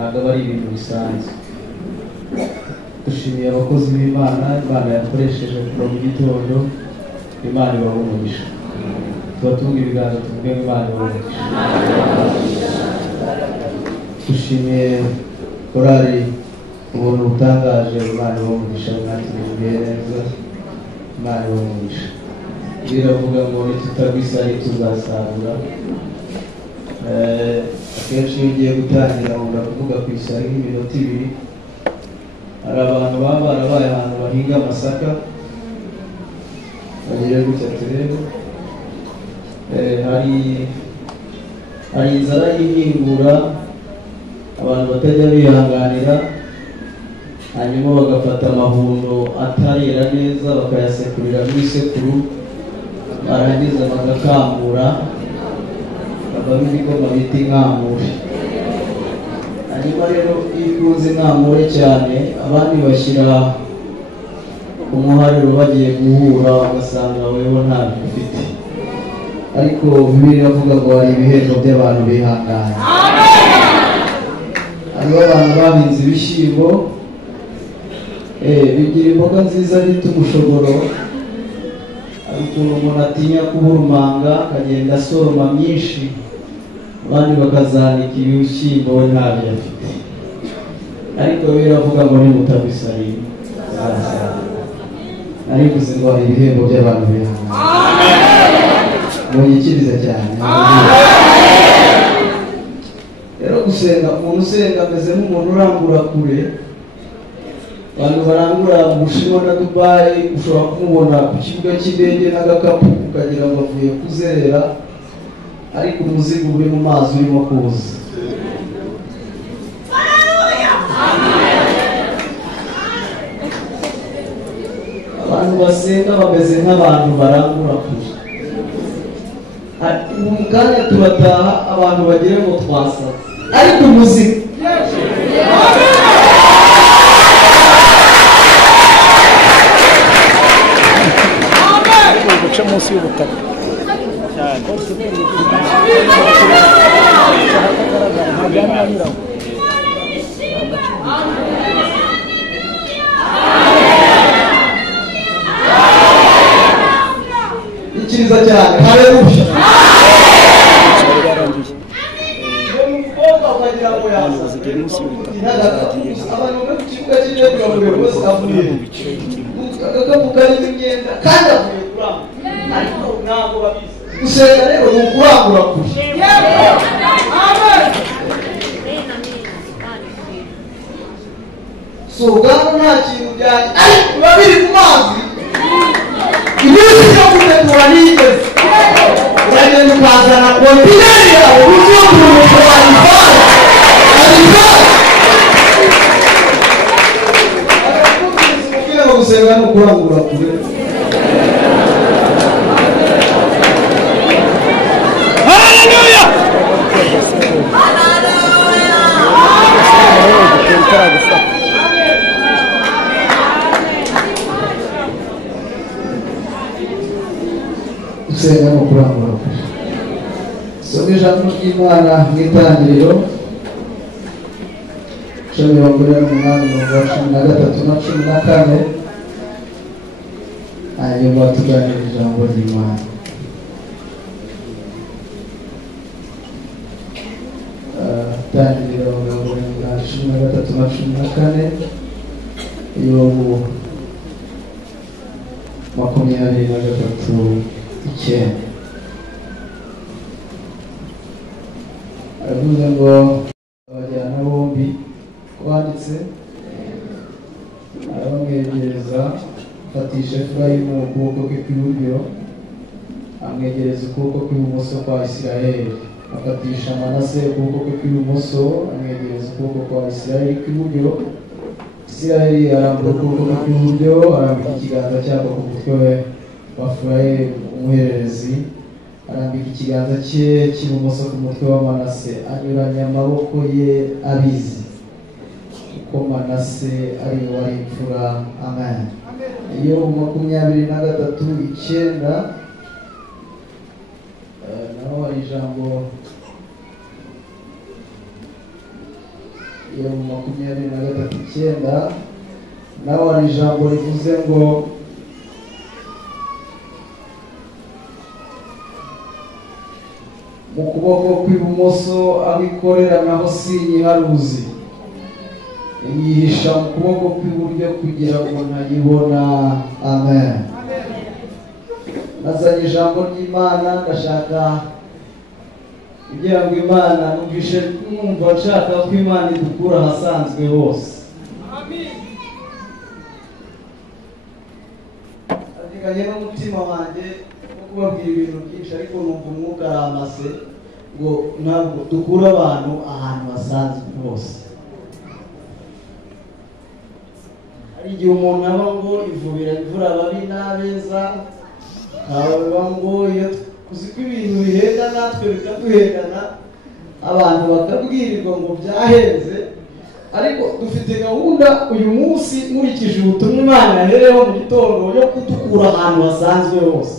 ntabwo ari ibintu bisanzwe. Dushimiye abakozi b'Imana, Imana yakoresheje kuva mu gitondo, Imana ibahumurisha. Tubatunga ibiganza tuvuge ngo Imana ibahumurisha. Dushimiye korali ubuntu butangaje, Imana ibahumurisha, mwatugiriye neza, Imana ibahumurisha. Biravuga ngo nitutagwisari tuzasarura. Akenshi iyo ugiye gutangira nkunda kuvuga ku isari nk'iminota 2. Hari abantu baba barabaye ahantu bahinga amasaka bagire gutya turebe. Hari inzara y'ihingura abantu batajya bihanganira, hanyuma bagafata amahundo atarera neza bakayasekurira muri sekuru, barangiza bagakamura bakavamo igikoma bita inkamure. Hanyuma rero iyo ukunze inkamure cyane, abandi bashyira umuharuro bagiye guhura ugasanga wewe ntabwo ufite. Ariko Bibiliya iravuga ngo hari ibihembo by'abantu bihangana. Hariho abantu bahinze ibishyimbo bigira imboga nziza bita umushogoro, ariko umuntu atinya kuburumanga akagenda asoroma myinshi, abandi bakazanika ibishyimbo we ntabyo afite. Ariko biravuga ngo nimutagwisari arivuze ngo hari ibihembo by'abantu bihangana. Munyikiriza cyane. Rero gusenga, umuntu usenga ameze nk'umuntu urangura kure. Abantu barangura mu Bushinwa na Dubai, ushobora kumubona ku kibuga cy'indege n'agakapu ukagira ngo avuye kuzerera, ariko umuzigo uri mu mazi urimo kuza. Abantu basenga bameze nk'abantu barangura kure. Mu kanya turataha abantu bagire ngo twasaze, ariko umuzigo guca munsi y'ubutaka cyane. Ikiza cyane. Haleluya. Abantu bari ku kibuga cy'indege bavuye bose avuye agakambuka n'imyenda kandi avuye kuramba, ariko ntabwo babizi. Gusenga rero ni ukurangura kure. So ubwanwa nta kintu byanjye, ariko biba biri ku mazi. Iminsi yo gutegura nigeze uragenda ukazana kontineri yawe uzuye umushobora gusenga no kurangura kure. Haleluya. Gusenga no kurangura kure. Soma ijambo ry'Imana mu Itangiriro 18:13-14. Hanyuma tuganira ijambo ry'Imana. Itangiriro 18:13-14, Yobu 23:9. Aravuga ngo abajyana bombi kwanditse, arabamwegereza afatisha Efurayimu ukuboko kwe kw'iburyo, amwegereza ukuboko kw'ibumoso kwa Isirayeli. Afatisha Manase ukuboko kwe kw'ibumoso, amwegereza ukuboko kwa Isirayeli kw'iburyo. Isirayeli arambura ukuboko kwe kw'iburyo, arambika ikiganza cyako ku mutwe wa Efurayimu umuhererezi, arambika ikiganza cye cy'ibumoso ku mutwe wa Manase, anyuranya amaboko ye abizi ko Manase ari wari imfura. Amen. Iyo 23:9 naho hari ijambo ya 23:9 naho hari ijambo rivuze ngo mu kuboko kw'ibumoso aho ikorera naho sinyiharuzi, yihisha mu kuboko kw'iburyo kugira ngo ntayibona. Amen. Nazanye ijambo ry'Imana, ndashaka kugira ngo Imana numvishe numva nshaka ko Imana idukura ahasanzwe hose. Amen. Adiganye n'umutima wanjye wo kubabwira ibintu byinshi, ariko numva umwuka aramase ngo ntabwo dukura abantu ahantu hasanzwe hose. Hari igihe umuntu aba ngo ivubira imvura ababi n'abeza, haba ngo iyo uzi ko ibintu bihenda natwe bikaduhendana, abantu bakabwirirwa ngo byahenze, ariko dufite gahunda uyu munsi nkurikije ubutumwa Imana yahereyeho mu gitondo yo kudukura ahantu hasanzwe hose.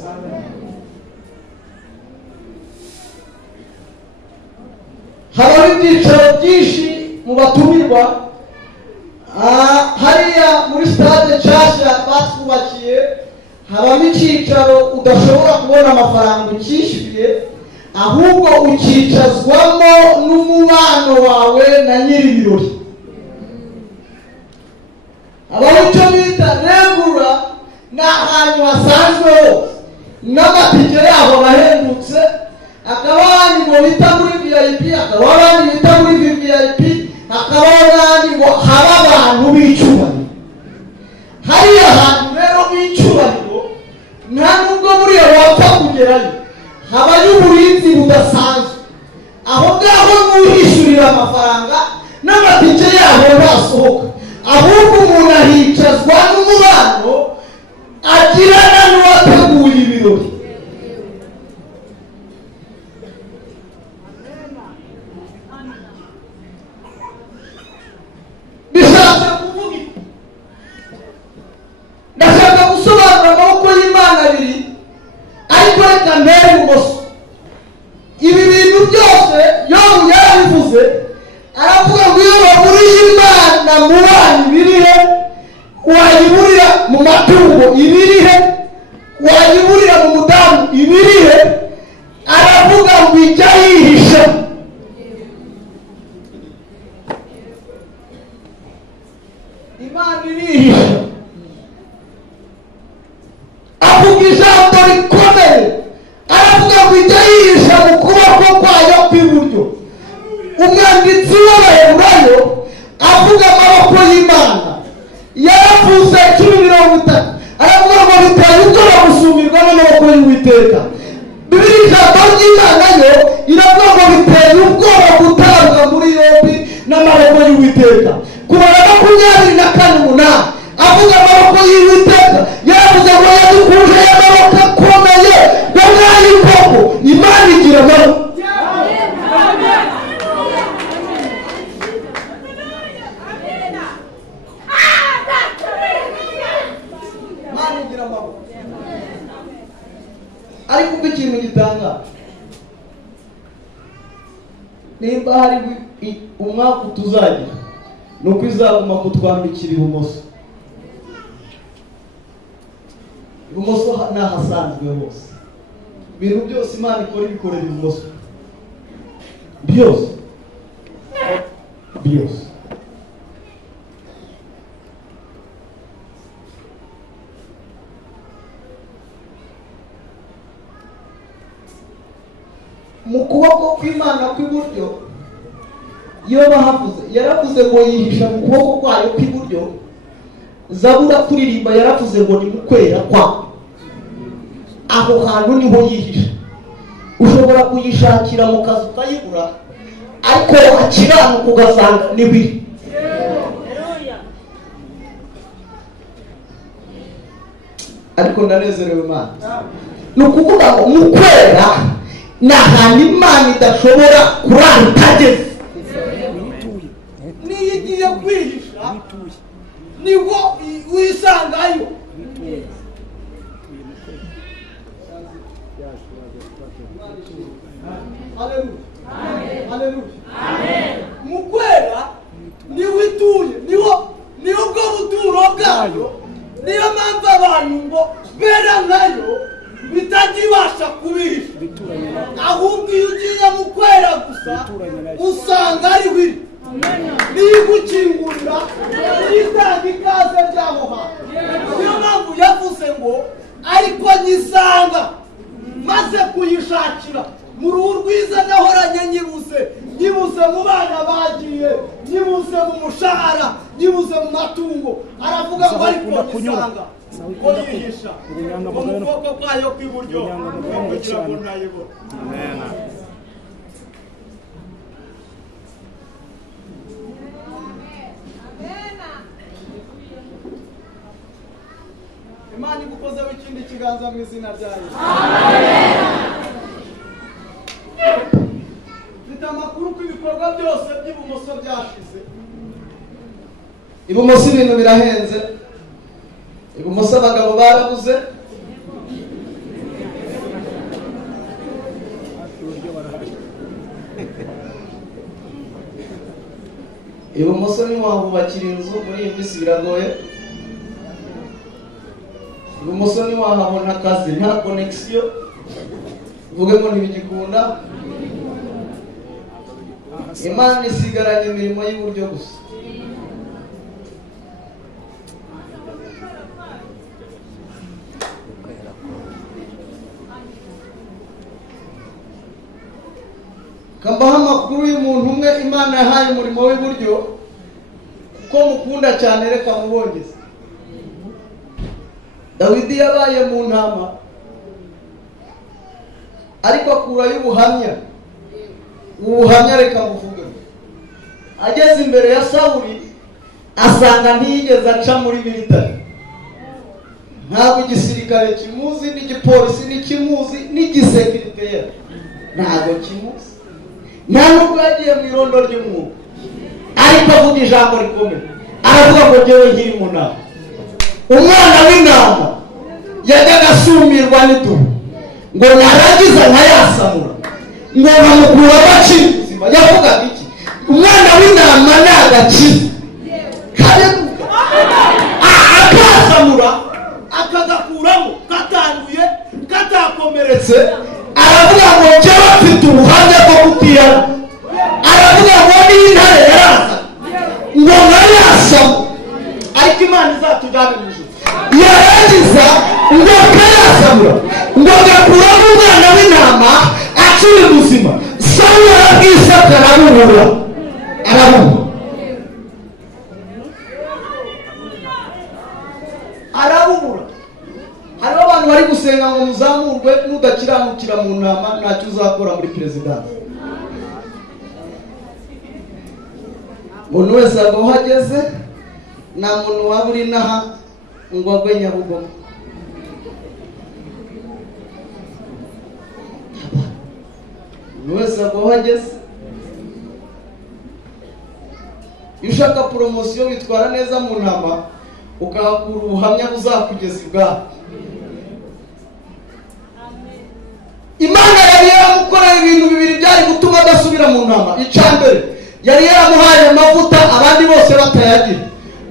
Habaho ibyicaro byinshi mu batumirwa, hariya muri stade Nshasha batwubakiye habamo icyicaro udashobora kubona amafaranga ukishyuye, ahubwo ukicazwamo n'umubano wawe na nyir'ibirori. Habaho icyo bita regura, ni ahantu hasanzwe hose n'amatike yaho arahendutse, hakaba abandi ngo bita muri VIP, hakaba abandi bita muri VIP, hakaba abandi ngo haba abantu b'icyubahiro. Hariya hantu rero b'icyubahiro nta nubwo buriya wapfa kugerayo, habayo uburinzi budasanzwe. Aho ngaho n'uhishyurira amafaranga n'amatike yaho basohoka, ahubwo umuntu ahicazwa n'umubano agirana n'uwateguye ibirori. Bishatse kuvuga iki? Ndashaka gusobanura amaboko y'Imana abiri, ariko reka mbere ibumoso. Ibi bintu byose Yobu yarabivuze, aravuga ngo iyo waburiye Imana mu bana ibirihe, wayiburira mu matungo ibirihe, wayiburira mu mudamu ibirihe, aravuga ngo ijya yihisha. Imana irihisha. Avuga ijambo rikomeye, aravuga ngo ijya yihisha mu kuboko kwayo kw'iburyo. Umwanditsi w'Abaheburayo avuga amaboko y'Imana yaravuze 10:30, aravuga ngo biteye ubwoba gusumirwa n'amaboko y'Uwiteka. Bibiliya ijambo ry'Imana yo iravuga ngo biteye ubwoba gutabwa muri yombi n'amaboko y'Uwiteka. Kubara 24:8 avuga amaboko y'Uwiteka, yaravuze ngo yadukuje y'amaboko akomeye ngo mwayikoko Imana igira amaboko. Ariko ubwo ikintu gitanga, nimba hari umwaka tuzagira, nuko izaguma kutwambikira ibumoso. Ibumoso n'ahasanzwe hose. Ibintu byose Imana ikora ibikorera ibumoso. Byose. Mu kuboko kw'Imana kw'iburyo iyo bahavuze, yaravuze ngo yihisha mu kuboko kwayo kw'iburyo. Zabura kuririmba yaravuze ngo ni mu kwera kwa. Aho hantu niho yihisha. Ushobora kuyishakira mu kazi ukayibura, ariko wakiranuka ugasanga niho iri. Ariko ndanezerewe Imana. Ni ukuvuga ngo mu kwera ni ahantu Imana idashobora kurara itageze. Niyo igiye kwihisha niho wisangayo. Haleluya. Mu kwera niwe ituye, niyo bwo buturo bwayo. Niyo mpamvu abantu ngo bera nkayo bitakibasha kubihisha, ahubwo iyo ugiye mu kwera gusa usanga ari wiri. Niyo gukingurira itanga ikaze ry'aho hantu. Niyo mpamvu yavuze ngo ariko nyisanga maze kuyishakira mu ruhu rwiza nahoranye nyibuze mu bana bagiye, nyibuze mu mushahara, nyibuze mu matungo. Aravuga ngo ariko nyisanga ko yihisha mu kuboko kwayo kw'iburyo kugira ngo ntayibone. Imana igukozeho ikindi kiganza mu izina rya Yesu. Mfite amakuru ko ibikorwa byose by'ibumoso byashize. Ibumoso ibintu birahenze. Ibumoso abagabo barabuze. Ibumoso ni wahubakira inzu muri iyi minsi biragoye. Ibumoso ni wahabona akazi nta connection, uvuge ngo ntibigikunda. Imana isigaranye imirimo y'uburyo gusa. Kambaho amakuru y'umuntu umwe Imana yahaye umurimo w'iburyo, kuko mukunda cyane reka mubongeze. Dawidi yabaye mu ntama ariko akurayo ubuhamya reka muvuge. Ageze imbere ya Sawuli asanga ntiyigeze aca muri militari. Ntabwo igisirikare kimuzi, n'igipolisi n'ikimuzi, n'igisekirite ntabwo kimuzi. Nta nubwo yagiye mu irondo ry'umwuga, ariko avuga ijambo rikomeye. Aravuga ngo jyewe nkiri mu nama, umwana w'intama yajyaga asumirwa n'idubu, ngo narangiza nkayasamura, ngo bamukura agaciro ubuzima. Yavugaga iki? Umwana w'intama ni agaciro kareguka, akasamura akagakuramo katanduye katakomeretse. Aravuga ngo jyewe mfite ubuhamya bwo kutiyana. Aravuga ngo n'intare yaraza ngo nkayasama, ariko Imana izatujyane mu ijuru. Yarangiza ngo akayasamura, ngo agakuramo umwana w'intama akiri muzima. Sawuli arabwisaka arabubura. Hariho abantu bari gusenga ngo muzamurwe, nudakiranukira mu ntama ntacyo uzakora muri perezidansi. Umuntu wese aho ageze, nta muntu waba uri inaha ngo agwe Nyabugogo. Umuntu wese aho ageze. Iyo ushaka poromosiyo witwara neza mu ntama, ukahakura ubuhamya buzakugeza ibwami. Imana yari yaramukoreye ibintu bibiri byari gutuma adasubira mu ntama. Icyambere, yari yaramuhaye amavuta abandi bose batayagira.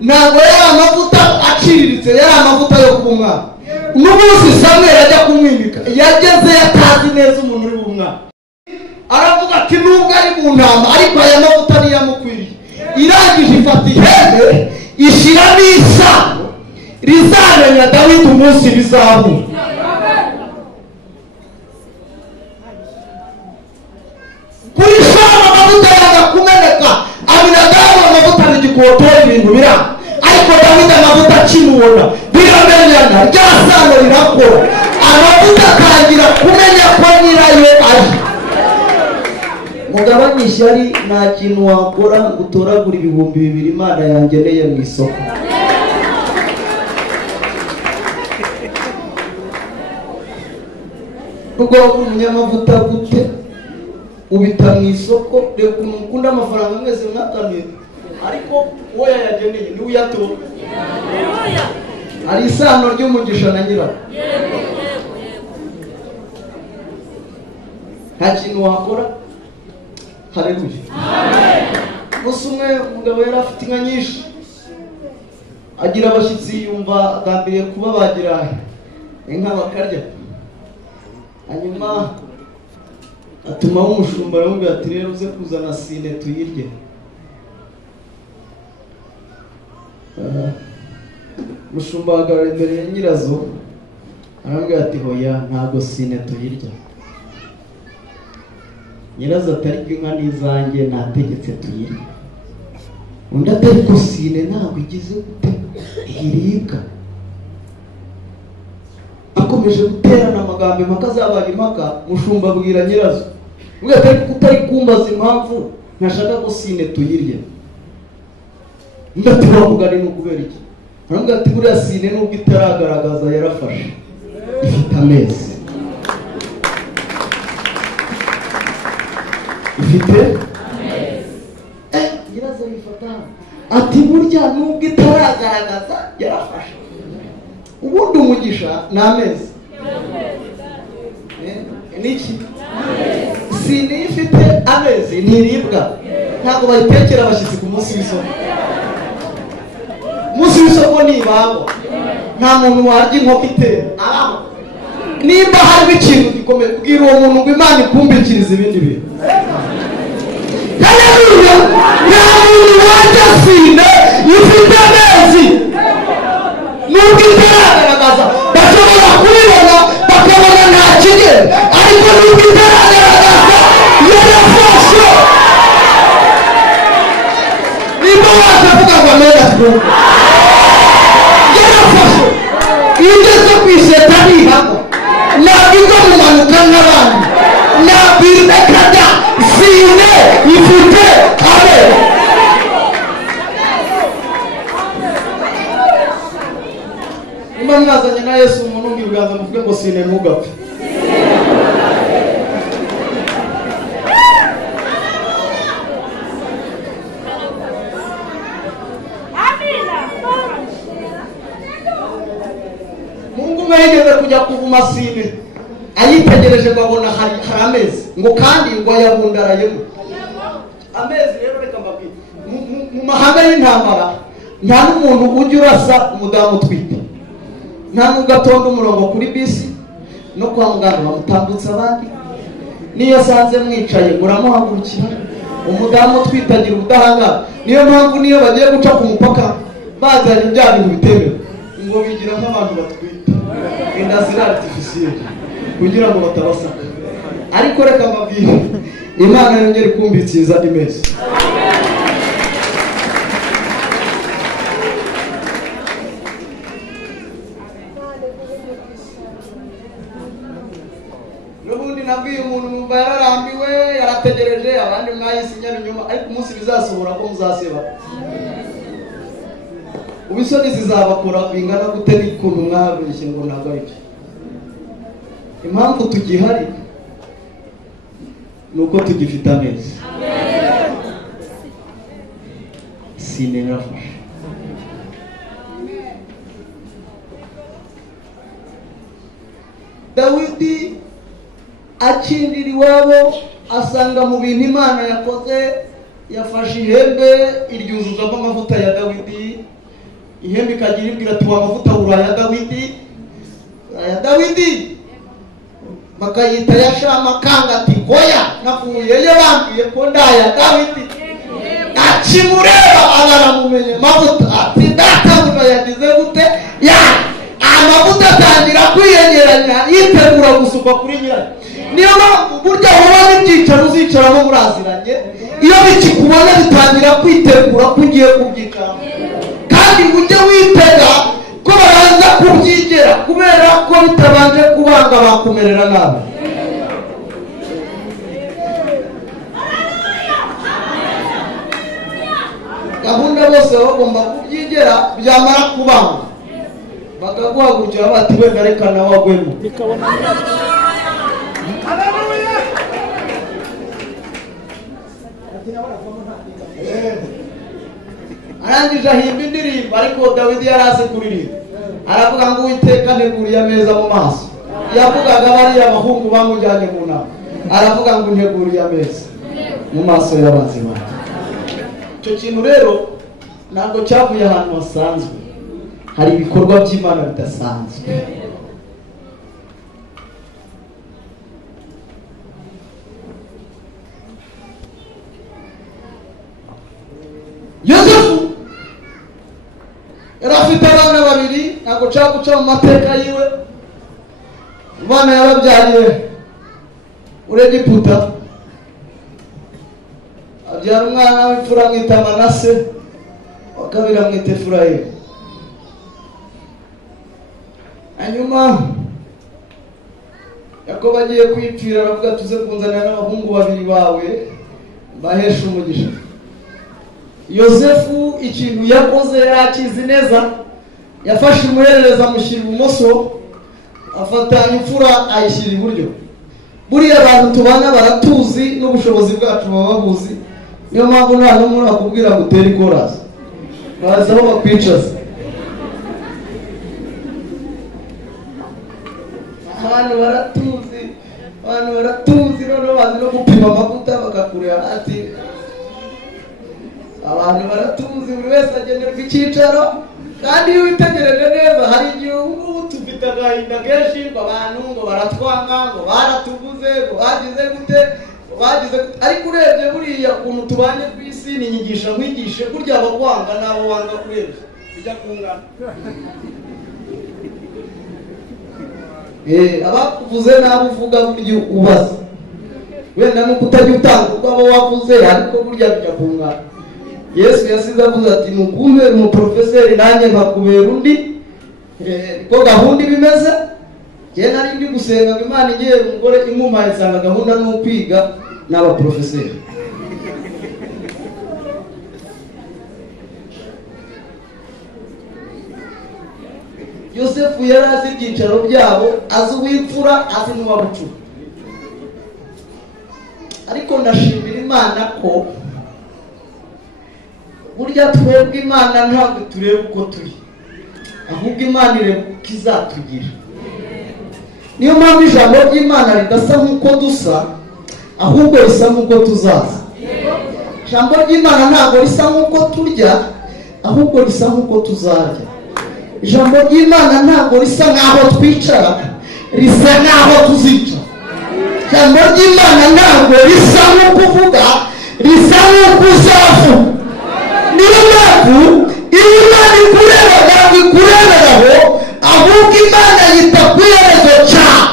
Ntabwo yari amavuta aciriritse, yari amavuta yo kuba umwana. N'umunsi Samweli ajya kumwimika, yageze yatazi neza umuntu uri bumwana. Aravuga ati nubwo ari mu ntama, ariko aya mavuta niyamukwiriye. Irangije ifata ihembe ishyiramo isano rizamenya Dawidi umunsi bizahura. Kuri Salomo amavuta yanga kumeneka, Aminadabu amavuta n'igikotori ibintu biranga. Ariko Dawidi amavuta akimubona biramenyana, rya sano rirakora. Amavuta atangira kumenya ko nyirayo ari. Mugabanye ishyari, nta kintu wakora ngo utoragure 2,000 Imana yangeneye mu isoko. Ubwo umunyamavuta gute ubita mu isoko, reka umukunda amafaranga mwese mwakamira, ariko uwo yayageneye ni uyatora. Ari isano ry'umugisha na nyirawo. Nta kintu wakora. Haleluya. Amen. Gusa umwe umugabo yari afite inka nyinshi, agira abashyitsi yumva agambiriye kuba bagira inka bakarya. Hanyuma atumaho umushumba aramubwira ati rero uze kuzana sine tuyirye. Umushumba ahagarara imbere ya nyirazo aramubwira ati hoya ntabwo sine tuyirya. Nyirazo ati ariko inka n'izanjye nategetse tuyirye. Undi ati ariko sine ntabwo igize gute iribwa. Akomeje guterana amagambo impaka zabaga impaka. Mushumba abwira nyirazo ubwo atari kutari kumbaza impamvu ntashaka ko sine tuyirye. Ndati bamugani no kubera iki? Aramubwira ati buriya sine nubwo itaragaragaza yarafashe, ifite amezi. Ifite amezi. Nyirazo yifata ati burya nubwo itaragaragaza yarafashe. Ubundi umugisha ni amezi. Niki? Sine ifite amezi ntiribwa. Ntabwo bayitekera abashyitsi ku munsi w'isoko. Munsi w'isoko ni ibabo. Nta muntu warya inkoko itera. Nimba hari ikintu gikomeye kubwira uwo muntu ngo Imana ikumbikiriza ibindi bintu. Haleluya! Nta muntu warya sine ifite amezi. Nubwo itaragaragaza bashobora kubibona bakabona nta kigero, ariko nubwo itaragaragaza yarafashe. Niba wazavuga ngo ameza twumva yarafashe. Iyo ugeze ku iseta nihamo ntabwo izo mumanuka n'abandi, ntabwo irekada sine ifite ameza. Niba mwazanye na Yesu umuntu ubwirwaza muvuge ngo sine ntugapfe. Mungu mwegeze kujya kuvuma sine ayitegereje ngo abona hari amezi ngo kandi ngo ayabundarayemo. Amezi rero reka mbabwire mu mahanga y'intambara nta n'umuntu ujya urasa umudamu utwite. Nta nubwo atonda umurongo kuri bisi no kwa muganga bamutambutsa abandi. Niyo asanze mwicaye muramuhagurukira. Umudamu twitagira ubudahangarwa. Niyo mpamvu niyo bagiye guca ku mupaka bazanye bya bintu bitemewe ngo bigira nk'abantu batwite, inda ziri artificiel kugira ngo batabasaka. Ariko reka mbabwire Imana yongera ikumbikiriza imezi. Nubundi nabwiye umuntu numva yararambiwe yarategereje abandi mwayisinyana inyuma, ariko umunsi bizasohora ko muzaseba. Ubisoni zizabakora bingana gute n'ikuntu mwabeshye ngo ntabwo ari byo. Impamvu tugihari nuko tugifite amezi. Sine nafashe. Dawidi akindira iwabo asanga mu bintu Imana yakoze, yafashe ihembe iryuzuzamo amavuta ya Dawidi. Ihembe ikagira ibwira ati wa mavuta uraya Dawidi, ya Dawidi. Makayita ya Shama kanga ati hoya navuye ye bambwiye ko ndaya Dawidi. Akimureba abaramumenye mavuta ati databuno yagize gute ya amavuta atangira kwiyengeranya yitegura gusuka kuri nyirayo. Niyo mpamvu burya wowe n'ibyicaro uzicaramo muraziranye, iyo bikikubona bitangira kwitegura ko ugiye kubyicaramo, kandi ujye witega ko baraza kubyigera kubera ko bitabanje kubanga bakumerera nabi. Gahunda bose bagomba kubyigera byamara kubanga bakaguhagurukira bati wenda reka nawe agwemo. Arangije ahimba indirimbo, ariko Dawidi yarazi kuririmba. Aravuga ngo Uwiteka nteguriye ameza mu maso. Yavugaga bariya abahungu bamujyanye mu nama. Aravuga ngo nteguriye ameza mu maso y'abanzi banjye. icyo kintu rero ntabwo cyavuye ahantu hasanzwe, hari ibikorwa by'Imana bidasanzwe. Yosefu yari afite abana babiri, ntabwo nshaka guca mu mateka yiwe. Imana yababyariye muri Egiputa, abyara umwana w'imfura amwita Manase, wa kabiri amwita Efurayimu. Hanyuma Yakobo agiye kwipfira, aravuga tuze kunzanira n'abahungu babiri bawe bahesha umugisha. Yosefu ikintu yakoze yakizi neza, yafashe umuherereza amushyira ibumoso, afata imfura ayishyira iburyo. Buriya abantu tubana baratuzi n'ubushobozi bwacu baba babuzi, niyo mpamvu nta n'umwe akubwira ngo utere ikorasi, baza aho bakwicaza. Abantu baratuzi noneho bazi no gupima amavuta bakakureba ati abantu baratuzi, buri wese agenerwa icyicaro. Kandi iyo witegereje neza, hari igihe ubu tufite agahinda kenshi ngo abantu ngo baratwanga, ngo baratuvuze, ngo bagize gute, ariko urebye buriya ukuntu tubanye ku isi, ni inyigisha nkwigishe, burya abakwanga n'abo wanga kurebye bijya kungana. Abakuvuze n'abo uvuga burya ubaza, wenda nuko utajya utanga ubwo abo wavuze, ariko burya bijya kungana. Yesu yasize avuze ati nukumbera umuprofeseri nanjye nkakubera undi, niko gahunda ibimeze. Njye nari ndi gusenga ngo Imana igiye umugore imumaye, nsanga gahunda ni ukwiga n'abaprofeseri. Yosefu yari azi ibyicaro byabo, azi uw'imfura, azi n'uwabucura. Ariko ndashimira Imana ko burya twebwe Imana ntabwo tureba uko turi, ahubwo Imana ireba uko izatugira. Niyo mpamvu ijambo ry'Imana ridasa nk'uko dusa, ahubwo risa nk'uko tuzaza. Ijambo ry'Imana ntabwo risa nk'uko turya, ahubwo risa nk'uko tuzarya. Ijambo ry'Imana ntabwo risa nk'aho twicara, risa nk'aho tuzicara. Ijambo ry'Imana ntabwo risa nk'uko uvuga, risa nk'uko uzavuga. Niyo mpamvu iyo Imana ikureba ntabwo ikureberaho, ahubwo Imana yita ku iherezo cyawe.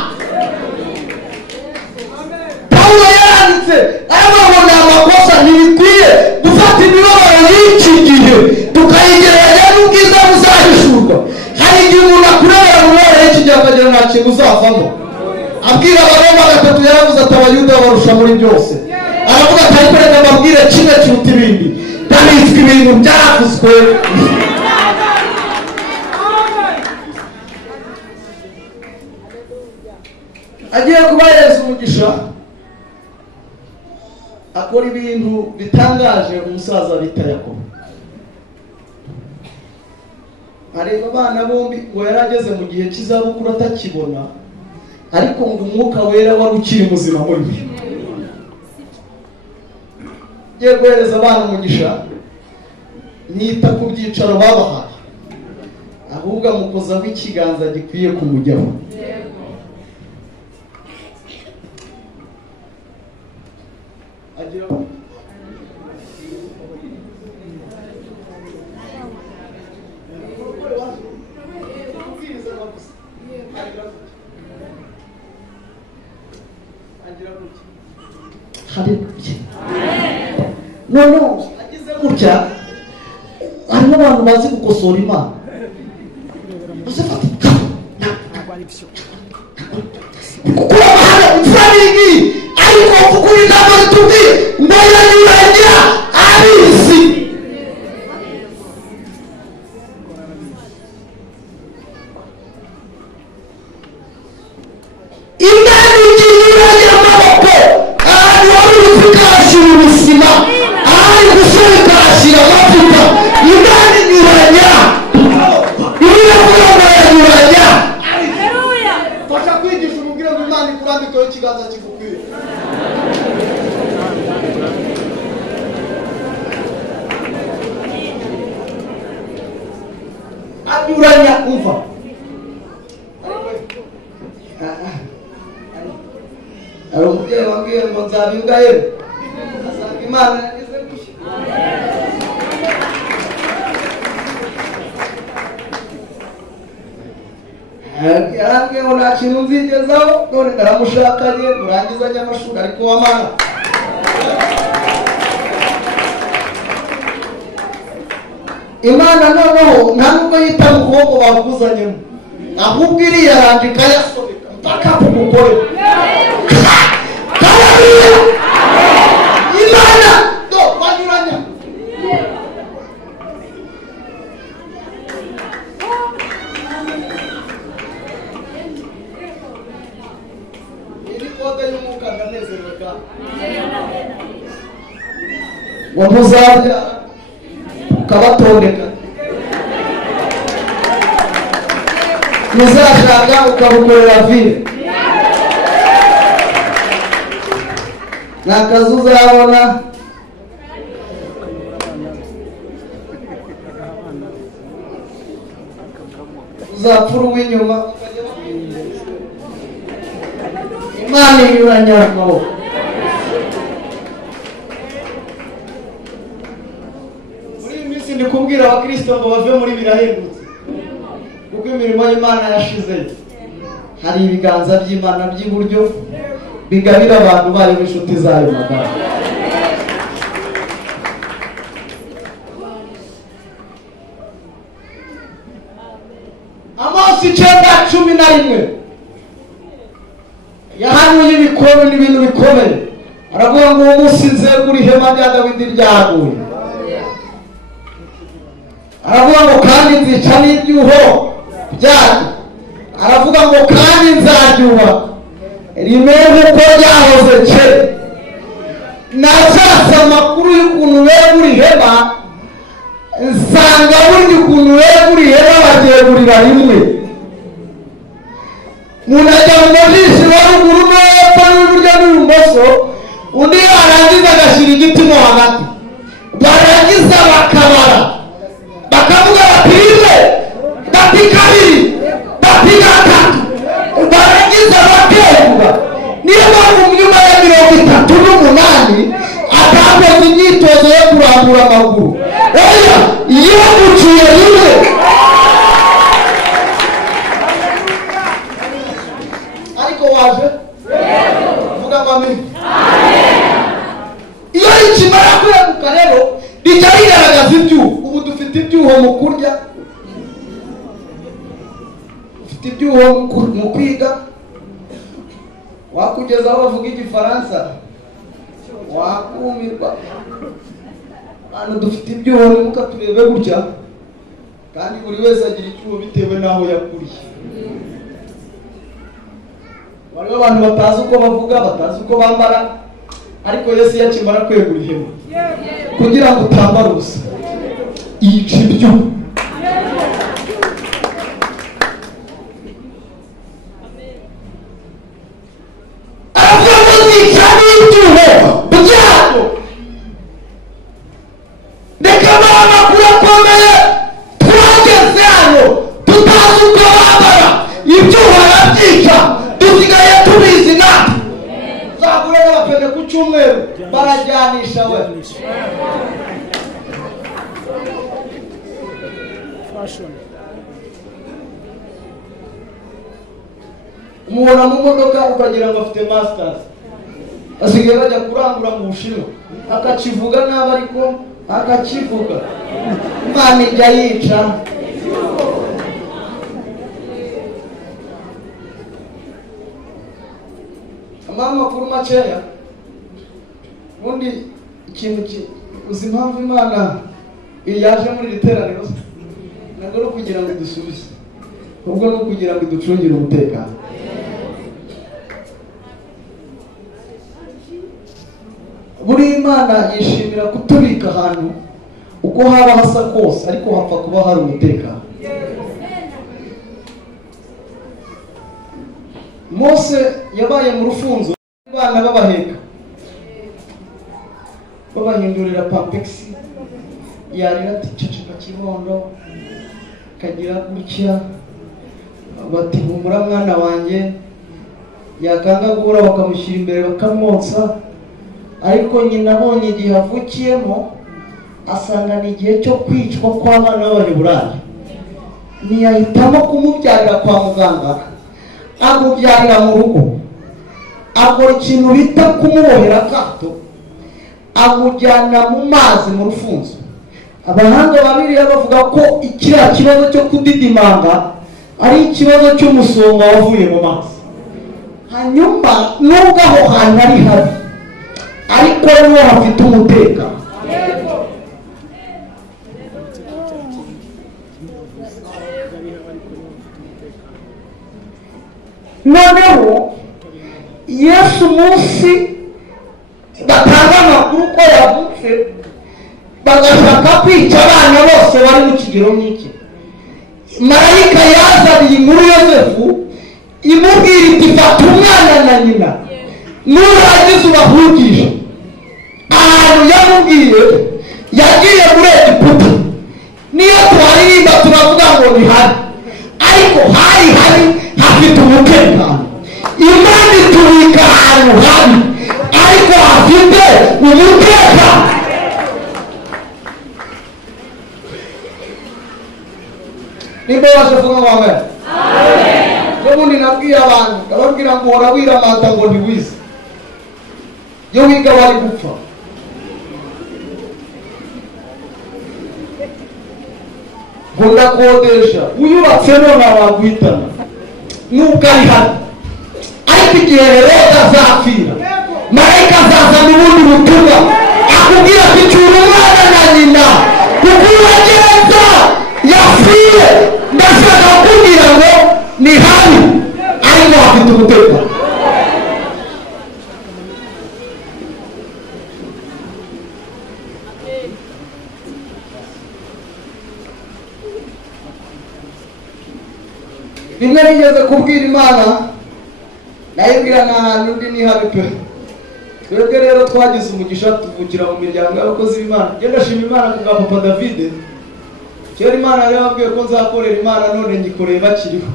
Pawulo yaranditse aravuga ngo amakosa ntibikwiye gufata imibabaro y'iki gihe tukayigereranya n'ubwiza buzahishurwa. Hari igihe umuntu akurebera mu mibabaro y'iki gihe akagira nta kintu uzavamo. Abwira Abaroma 3 yaravuze ati Abayuda barusha muri byose, aravuga ati ariko reka mbabwire kimwe kiruta ibindi, ndabitswe ibintu byavuzwe. Agiye kubahereza umugisha, akora ibintu bitangaje. Umusaza bita Yakobo areba abana bombi, ngo yarageze mu gihe cy'izabukuru atakibona, ariko ngo umwuka wera wari ukiri muzima muri we. Agiye guhereza abana umugisha, ntita ku byicaro babahaye, ahubwo amukozaho ikiganza gikwiye kumujyaho. None agize gutya, harimo abantu bazi gukosora Imana. Kuko abahanga mfarigi, ariko kukuri nabo tubi mbona yurajya abizi. Imana igiye amaboko, ahantu wari ufikashira ubuzima, ahari gusura ikashira amavuta. Imana inyuranya, inyuranya. Fasha kwigisha umubwire ngo Imana ikurambikeho ikiganza kigukwiye. nzanyuranya umva hari umubyeyi wambwiye ngo nzaba imbwa ye asanga Imana yagize gushya yarambwiye ngo nta kintu nzigezaho none ndaramushakanye murangizanye amashuri ariko wamara Imana noneho nta nubwo yita mu kuboko bakuzanyemo ahubwo iriya yandika yasobeka mpaka ku mugore haleluya Imana do banyuranya iri kode y'umwuka ndanezerewe kandi wamuzabya ukabatondeka muzashaka ukabukorera vile nta kazi uzabona uzapfura uw'inyuma Imana inyuranya amaboko ndi kubwira abakristo ngo bave muri birahindutse kuko imirimo y'Imana yashize hari ibiganza by'Imana by'iburyo bigabira abantu bayo b'inshuti zayo magana Amosi 9:11 yahanuye ibikombe n'ibintu bikomeye aravuga ngo uwo munsi nzegura ihema rya Dawidi ryaguye aravuga ngo kandi nzica n'ibyuho byayo aravuga ngo kandi nzaryubaka rimeze uko ryahoze kera nashatse amakuru y'ukuntu begura ihema nsanga burya ukuntu begura ihema baryegurira rimwe umuntu ajya mu majisho wa ruguru n'epfo n'iburyo n'ibumoso undi yarangiza agashyira igiti mo hagati barangiza bakabara bakavuga bati rimwe bati kabiri bati gatatu barangiza bakegura niyo mpamvu nyuma ya 38 atakoze imyitozo yo kurambura amaguru oya iyo guciye rimwe ariko waje vuga ngo amen iyo ikimara kweguka rero bijya bigaragaza ibyuho ubu dufite ibyuho mu kurya ufite ibyuho mu kwiga wakugeza aho bavuga igifaransa wakumirwa hano dufite ibyuho nimuka turebe gutya kandi buri wese agira icyuho bitewe n'aho yakuriye bari abantu batazi uko bavuga batazi uko bambara ariko Yesu yakimara kwegura ihema kugira ngo utambara ubusa yica ibyuho aravuga ngo yica n'ibyuho byayo reka n'amakuru akomeye twageze hano tutazi uko bambara ibyuho arabyica dusigaye tubizi natwe zagure n'abapene ku cyumweru barajyanisha we umubona mu modoka ukagira ngo afite masters basigaye bajya kurangura mu Bushinwa akakivuga nabi ariko akakivuga Imana ijya yica amakuru makeya ubundi ikintu uzi impamvu Imana yaje muri iri teraniro ntabwo ari kugira ngo dusubize ahubwo ni ukugira ngo ducungire umutekano buri Imana yishimira kutubika ahantu uko haba hasa kose ariko hapfa kuba hari umutekano Mose yabaye mu rufunzo abana babaheka babahindurira pampexi yarira ati ceceka kibondo kagira gutya bati humura mwana wanjye, yakanga guhura bakamushyira imbere bakamwonsa, ariko nyina abonye igihe avukiyemo asanga ni igihe cyo kwicwa kw'abana b'Abaheburayo, ntiyahitamo kumubyarira kwa muganga, amubyarira mu rugo, akora ikintu bita kumubohera akato, amujyana mu mazi mu rufunzo. Abahanga babiri bavuga ko ikiriya kibazo cyo kudidimanga ari ikibazo cy'umusonga wavuye mu mazi. Hanyuma nubwo aho hantu ari habi, ariko niho hafite umutekano. Noneho Yesu umunsi batanga amakuru ko yavutse, bagashaka kwica abana bose bari mu kigero nk'iki, marayika yazaniye inkuru Yosefu imubwira iti fata umwana na nyina nurangiza ubahugisha. Ahantu yamubwiye yagiye muri Egiputa, niyo twaririmba turavuga ngo ni hari, ariko hari hafite umutekano. Imana itubika ahantu habi, ariko hafite umutekano. Nimba washavuga ngo amen. Ubundi nabwiye abantu ababwira ngo hora wiramata ngo ntiwize, iyo wiga wari gupfa. Ndakodesha uyubatse none abaguhitana nubwo ari hano, ariko igihe Herode azapfira, marayika azazana ubundi butumwa akubwira ati cyura umwana na nyina kuko uragenza yapfuye. Ndashaka kukubwira ngo ni habi, ariko hafite umutekano. Rimwe nigeze kubwira Imana, nayibwira n'ahantu undi ni habi pe. Twebwe rero twagize umugisha tuvukira mu miryango y'abakozi b'Imana. Njye ndashima Imana ku bwa Papa David. Kera Imana yari yababwiye ko nzakorera Imana, none ngikoreye bakiriho.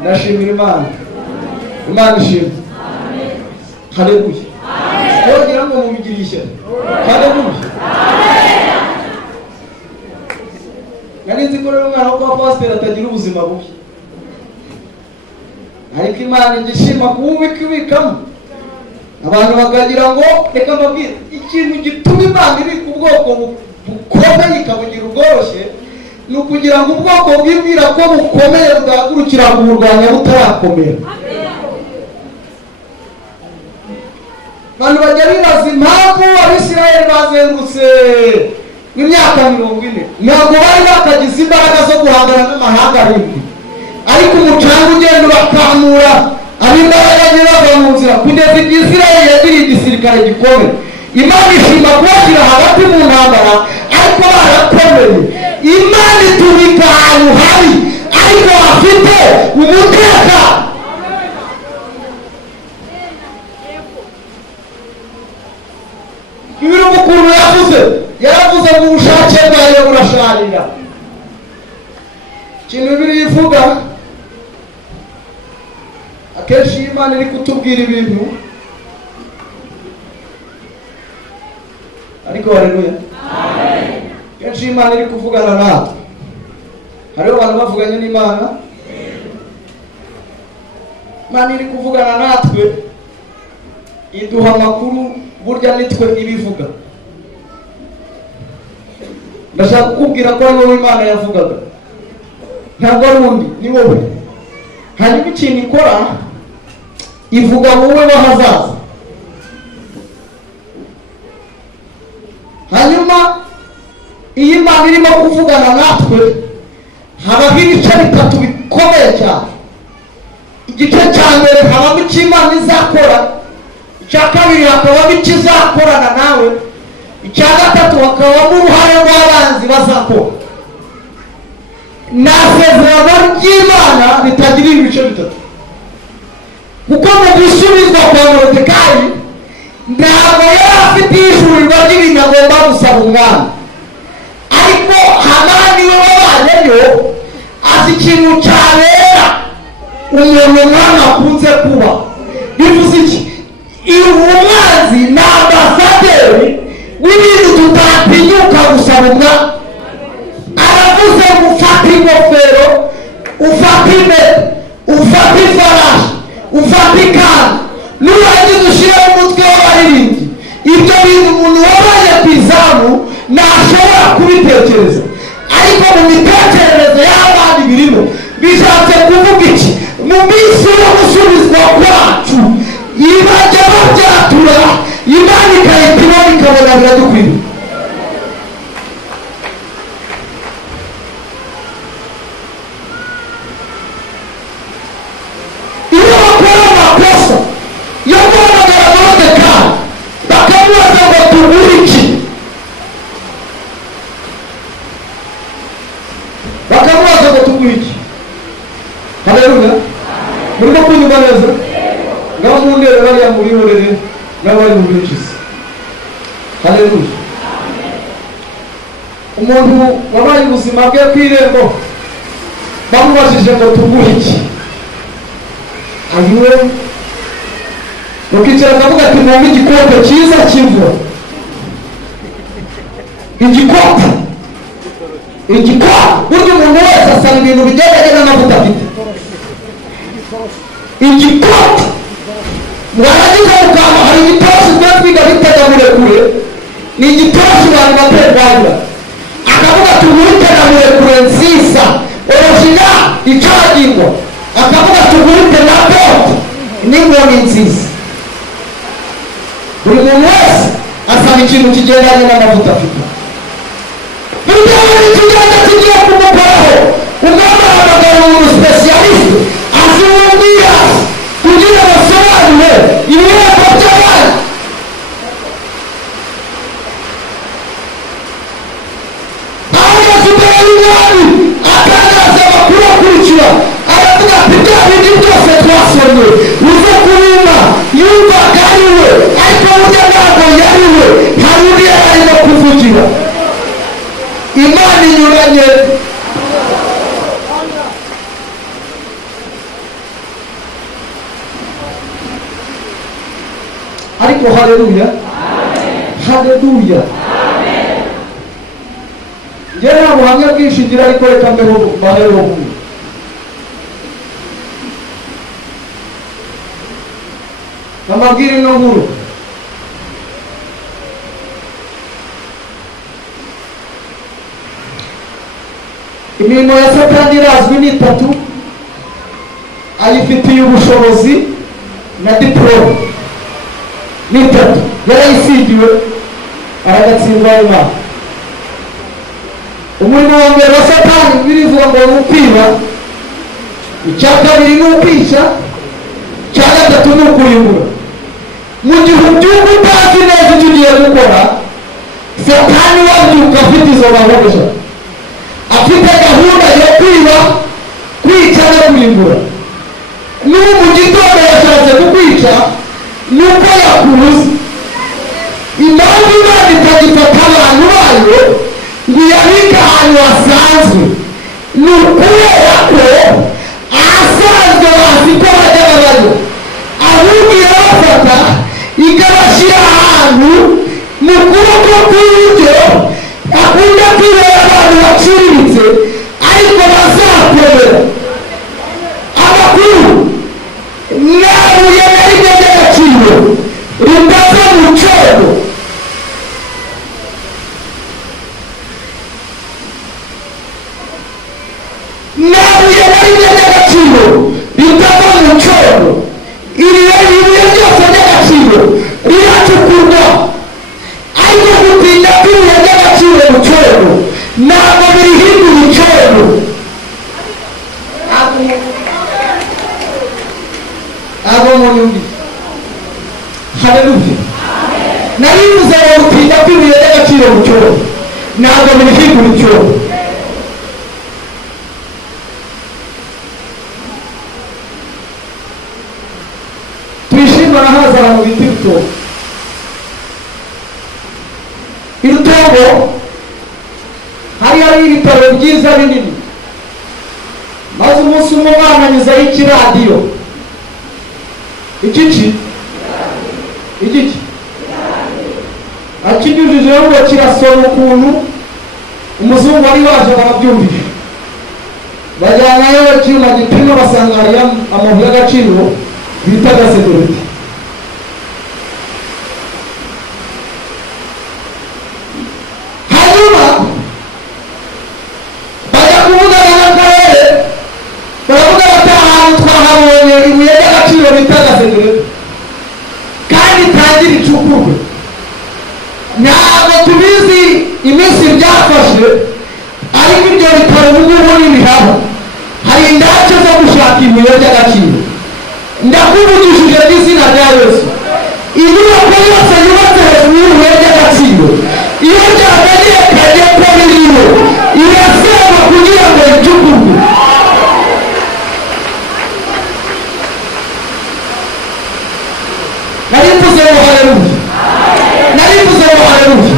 Ndashimira Imana. Imana ishimwe. Amen. Haleluya. Amen. Wogira ngo mubigirishe. Haleluya. Amen. Nari nzi ko rero umwana wo kwa pasiteri atagira ubuzima bubi, ariko Imana igishima kuwubikamo abantu bakagira ngo reka mbabwire ikintu gituma Imana ibika ubwoko bukomeye ikabugira ubworoshye, ni ukugira ngo ubwoko bwibwira ko bukomeye bwahagurukira kuburwanya butarakomera. Abantu bajya bibaza impamvu Abisirayeli bazengurutse imyaka 40, ntabwo bari bakagize imbaraga zo guhangana n'amahanga arindwi, ariko umucanga ugenda bakamura ab'imbaraga bava mu nzira kugeza igihe Isirayeli yagiriye igisirikare gikomeye. Imana ishima kubashyira hagati mu ntambara, ariko barakomeye. Imana itubika ahantu habi, ariko hafite umutekano. Ibiro mukuru yaravuze ngo ubushake bwawe burasharira. Ikintu Bibiliya ivuga akenshi, Imana iri kutubwira ibintu, ariko haleluya. Amen. Kenshi Imana iri kuvugana natwe. Hariho abantu bavuganye n'Imana, Imana iri kuvugana natwe, iduha amakuru burya nitwe ibivuga. Ndashaka kukubwira ko ari wowe Imana yavugaga, ntabwo ari undi, ni wowe. Hanyuma ikintu ikora, ivuga wowe w'ahazaza. Hanyuma iyi Imana irimo kuvugana natwe, habaho ibice bitatu bikomeye cyane. Igice cya mbere habamo icyo Imana izakora, icya kabiri hakabamo icyo izakorana nawe, icya gatatu hakabamo uruhare rw'abanzi bazakora. Nasezerano ry'Imana ritagira ibice bitatu, kuko mu gusubizwa kwa Moridekayi ntabwo yari afite ishurirwa ry'ibintu agomba gusaba umwami, ariko Hamani we wabanye ikintu cyabera umuntu umwana akunze kuba bivuze iki umwanzi ni ambasaderi w'ibintu tutatinyuka gusaba umwana aravuze ufata ingofero ufata impeta ufata ifarashi ufata ikanzu nurangiza ushyire mu mutwe w'abaririmbyi ibyo bintu umuntu wabaye ku izamu ntashobora kubitekereza ariko mu mitekerereze y'abandi birimo bishatse kuvuga iki mu minsi yo gusubizwa kwacu ibajya babyatura imana ikahita ibona ikabona biradukwiriye iyo bakora amakosa yo guhamagara Moridekayi bakamubaza ngo tugure iki bakamubaza ngo tugure iki haleluya murimo kunyumva neza ngaho mundebe bariya murihorere n'abari mu bikizi haleluya umuntu wabaye ubuzima bwe ku irembo bamubajije ngo tugure iki ayiwe ukicara akavuga ati mwumve igikote cyiza cy'imvura igikote burya umuntu wese asanga ibintu bigendanye n'amavuta afite igikote mwarangiza mukama hari igitoshi twe twiga bitega murekure ni igitoshi abantu baterwanya akavuga ati uwitega murekure nziza orojina icagirwa akavuga ati uwite na bote n'inkoni nziza buri muntu wese asaba ikintu kigendanye n'amavuta afite burya buri kigenda kigiye kumukoraho umwami ahamagara umuntu specialiste azimubwira kugira basobanure ibihembo by'abandi ahagaze imbere y'umwami atangaza amakuru akurikira aravuga ati bya bindi byose twasomye uze kubima yumvaga ari we ariko burya ntabwo yari we hari undi yari arimo kuvugira imana inyuranye ariko haleluya haleluya njyewe nta buhamya bwinshi ngira ariko reka mbeho mbaheho bumwe amabwire ino nkuru imirimo ya Satani irazwi ni itatu ayifitiye ubushobozi na diplome ni itatu yarayisigiwe aragatsindwa Imana umurimo wa mbere wa Satani birivuga ngo ni ukwiba icya kabiri ni ukwica icya gatatu ni ukurimbura mu gihe ubyuka utazi neza icyo ugiye gukora Satani wabyuka afite izo gahunda afite gahunda yo kwiba kwica no kurimbura n'ubu mu gitondo yashatse kukwica nuko yakubuze impamvu Imana itagifata abantu bayo ngo iyabike ahantu hasanzwe ni ukubera ko ahasanzwe bazi ko bajya babayo ahubwo irabafata ikabashyira ahantu mu kuboko kw'iburyo akunda kwibera abantu baciriritse ariko bazakomera amakuru nabuye na rimwe ry'agaciro ritava mu cyobo nabuye na rimwe ry'agaciro ritava mu cyobo ibuye ryose ry'agaciro riracukurwa ariko gutinda kw'ibuye ry'agaciro mu cyobo ntabwo birihindura icyobo abo munyumbi haleluya narivuze ngo gutinda kw'ibuye ry'agaciro mu cyobo ntabwo birihindura icyobo barahaza abantu bita irutongo irutongo hari ibitaro byiza binini umunsi umwana anyuzaho ikiradiyo iki akinyujijeho ngo kirasoma ukuntu umuzungu wari waje barabyumvisha bajyanayo icyuma gipima basanga hariyo amabuye y'agaciro bita gasedorite. hanyuma bajya kuvugana n'akarere baravuga bati ahantu twahabonye ibuye ry'agaciro bita gasedorite kandi itangira icukurwe. ntabwo tubizi iminsi byafashe ariko ibyo bitaro ubungubu n'ibihaba hari indake zo gushaka ibuye ry'agaciro. ndakuvugishije n'izina rya Yesu inyubako yose yubatse hejuru y'ibuye ry'agaciro iyo byamenyekanye ko biriho irasenywa kugira ngo icukurwe. narivuze ngo haleluya, narivuze ngo haleluya.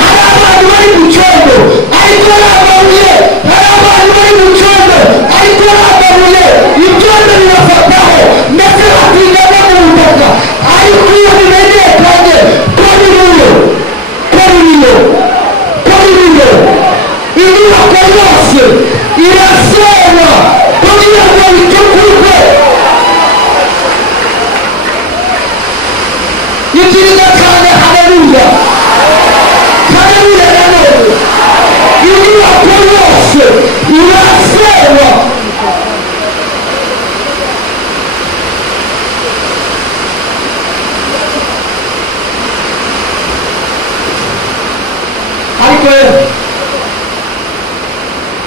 hari abantu bari mu cyondo ariko n'amabuye, hari abantu bari mu cyondo ariko n'amabuye ibyondo birafataho ndetse batinda no mu butaka ariko iyo bimenyekanye ko biriyo inyubako yose irasenywa kugira ngo bicukurwe. ikiriza cyane haleluya nanone inyubako yose irasenywa. ariko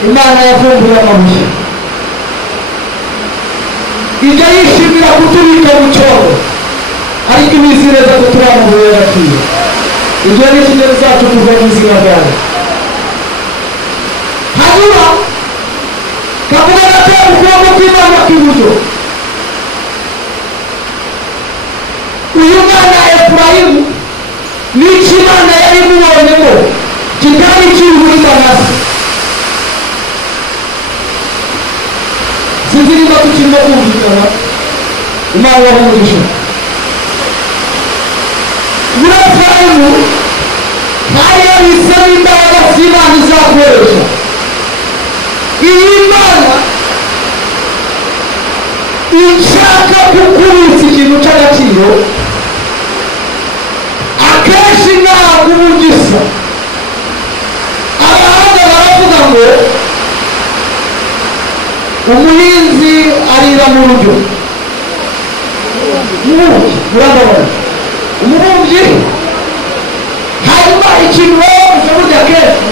Imana yavumbuye amabuye ijya yishimira kutubika mu cyobo ariko ibizi neza ko turi amabuye y'agaciro. ibyo ni ikigero zacu kuva mu buzima bwawe. hanyuma kavuga gatera ukuboko kw'Imana kw'iburyo. uyu mwana Efurayimu n'icyo Imana yari imubonyemo kitari kiri muri Manase. sinzi niba tukirimo kumvikana. Imana yamugisha muri Efurayimu hari yahisemo imbaraga z'Imana izakoresha. iyi Imana ishaka kukubitsa ikintu cy'agaciro akenshi ntabwo ubugisa. abahanga baravuga ngo umuhinzi arira mu rujyo. urabona umubumbyi hanyuma ikintu wowe ushobora kenshi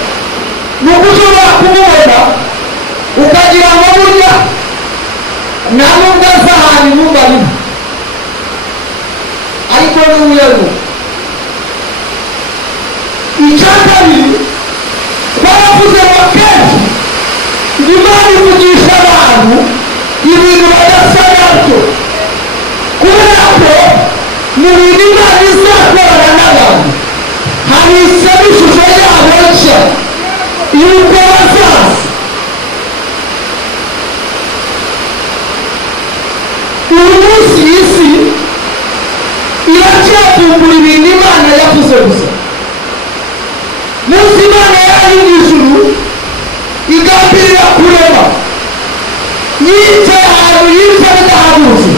ni uko ushobora kumubona ukagira ngo burya nta nubwo aza ahantu intumba arimo ariko n'ubuyaru. icya kabiri baravuze ngo kenshi Imana ivugisha abantu ibintu badasa nabyo kubera ko mu bintu Imana izakorana n'abantu hari isaba ishusho yabo nshya y'uko bazaza. uyu munsi isi iracyavumbura ibintu Imana yavuze gusa. munsi Imana yari mu ijuru igambirira kurema yicaye ahantu yicaye idahagurutse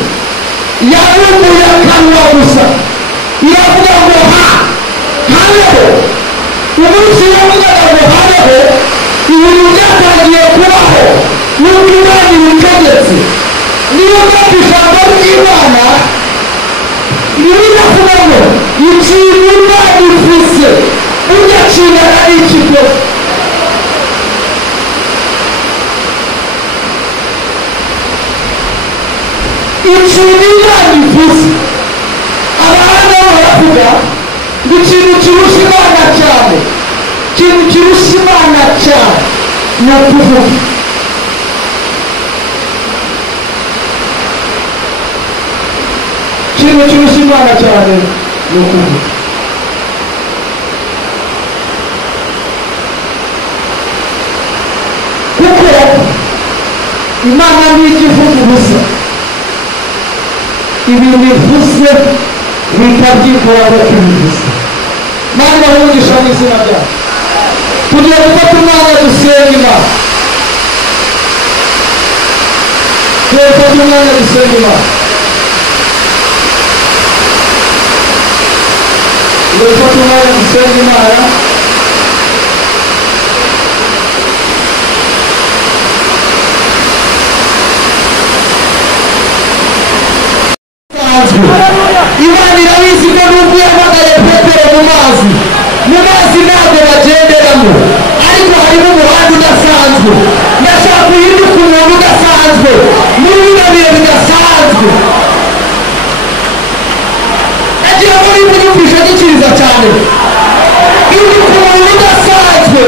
yabumbuye akanwa gusa iravuga ngo habeho. umunsi yavugaga ngo habeho ibintu byatangiye kubaho n'uko Imana ibitegetse. niyo mpamvu ijambo ry'Imana riravuga ngo ikintu Imana ivuze burya kingana n'ikigo. ikintu Imana ivuze abahanga baravuga ngo ikintu kirusha Imana cyane, ikintu kirusha Imana cyane ni ukuvuga. ikintu kirusha Imana cyane ni ukuvuga. kuko imana ntigivuga ubusa, ibintu bivuze bikabyikora nk'uko bivuze. Mana bahungisha mu izina ryawe, tugiye gufata umwanya dusenga Imana, tugiye gufata umwanya dusenga Imana, tugiye gufata umwanya dusenga Imana. Imana irabizi ko nubwo yahamagaye Petero mu mazi ntabwo bagenderamo, ariko harimo umuhanda udasanzwe. Ndashaka guhinduka umuntu udasanzwe n'ibino bihe bidasanzwe. Nagira ngo nimunyumvishe gikiriza cyane, hinduka umuntu udasanzwe.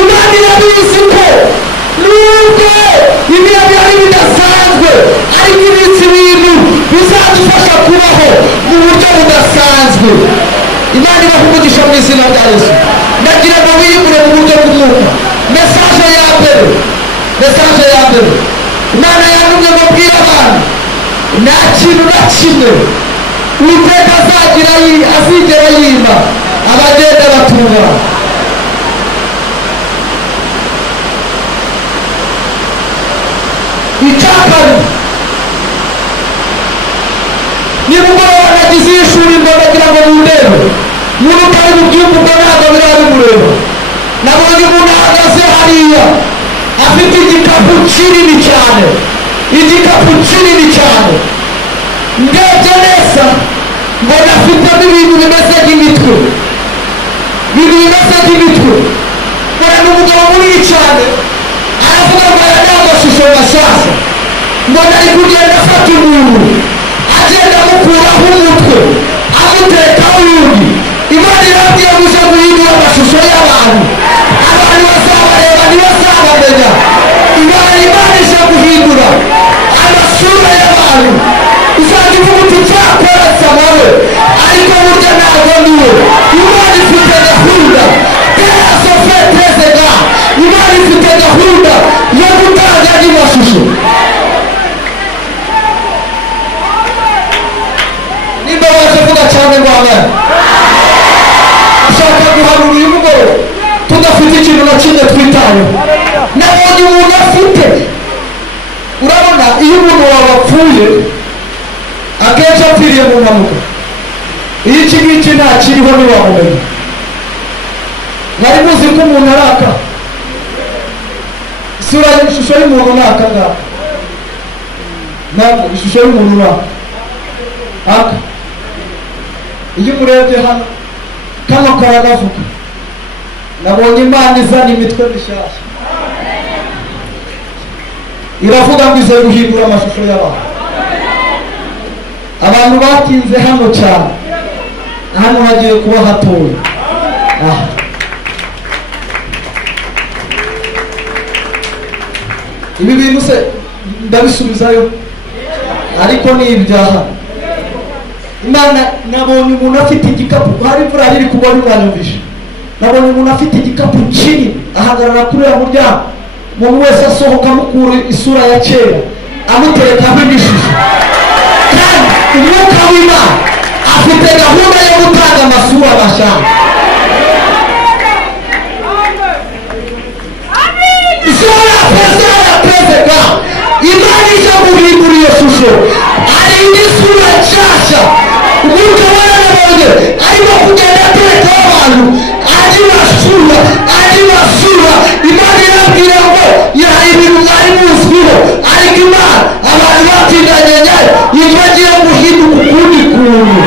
Imana irabizi ko nubwo ibihe byari bidasanzwe, ariko ibitsi ibintu bizadufasha kubaho mu buryo budasanzwe. Imana ibaha umugisha mu izina rya Yesu. Ndagira ngo wiyigure mu buryo bw'umwuka. Mesaje ya mbere Imana yantumye ngo bwire abantu nta kintu na kimwe Uwiteka azigera yima abagenda batungana. Icyakabiri, nimugoroba nagize ishuri ngo ndagira ngo mundebe, umuntu utari mu byumba ubwo ntabwo birabimureba. Nabonye umuntu ahagaze hariya afite igikapu kinini cyane, ndebye neza mbona afitemo ibintu bimeze nk'imitwe, mbona n'umugabo munini cyane aravuga ngo aya ni amashusho mashyashya. Mbona ari kugenda afata umuntu agenda amukuraho umutwe amutekaho undi. Imana irabwira ngo uje guhindura amashusho y'abantu, abantu bazabareba ntibazabamenya. Imana ije guhindura amasura y'abantu. Uzajya uvuga uti cyakora samawe, ariko burya ntabwo niwe. Imana ifite gahunda Imana ifite gahunda yo gutanga andi mashusho. Nimba waje vuga cyane ngo amen. Ushaka guhanura uyu mugoroba tudafite ikintu na kimwe twitayeho. Nabonye umuntu afite, urabona iyo umuntu wawe apfuye akenshi apfiriye mu mpanuka, iyo iki ngiki nta kiriho ntiwamumenya. Mwari muzi ko umuntu araka isura y'ishusho y'umuntu naka ngaka, ntabwo ishusho y'umuntu naka iyo umurebye hano kano karagavuga. Nabonye Imana izana imitwe mishyashya, iravuga ngo ize guhindura amashusho y'abantu. Abantu batinze hano cyane, hano hagiye kuba hatoya. Ibi bintu se ndabisubizayo, ariko ni ibyaha. Imana, nabonye umuntu afite igikapu, hari imvura iri kugwa n'umwanyumvisha. Nabonye umuntu afite igikapu kinini ahagarara kuri ya muryango, umuntu wese asohoka amukura isura ya kera amuterekaho n'ishusho. Kandi umwuka w'Imana afite gahunda yo gutanga amasura mashyashya. Imana ije guhindura iyo shusho, ari indi sura nshyashya. Umwuka w'Imana arimo kugenda aterekaho abantu andi masura. Imana irabwira ngo yaha ibintu mwari muzwiho, ariko Imana abantu batindanye yitwa agiye guhinduka ukundi kuntu.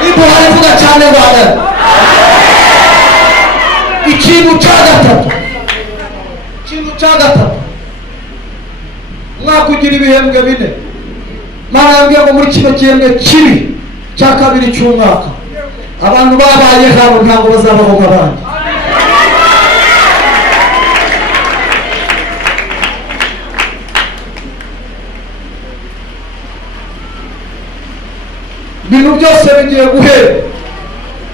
Niba harivuga cyane Rwanda. Ikintu cya gatatu mwaka ugira ibihembwe 4. Mana yambwiye ngo muri kino gihembwe kibi cya kabiri cy'umwaka abantu babaye hano ntabwo bazabaho nk'abandi. Ibintu byose bigiye guhera.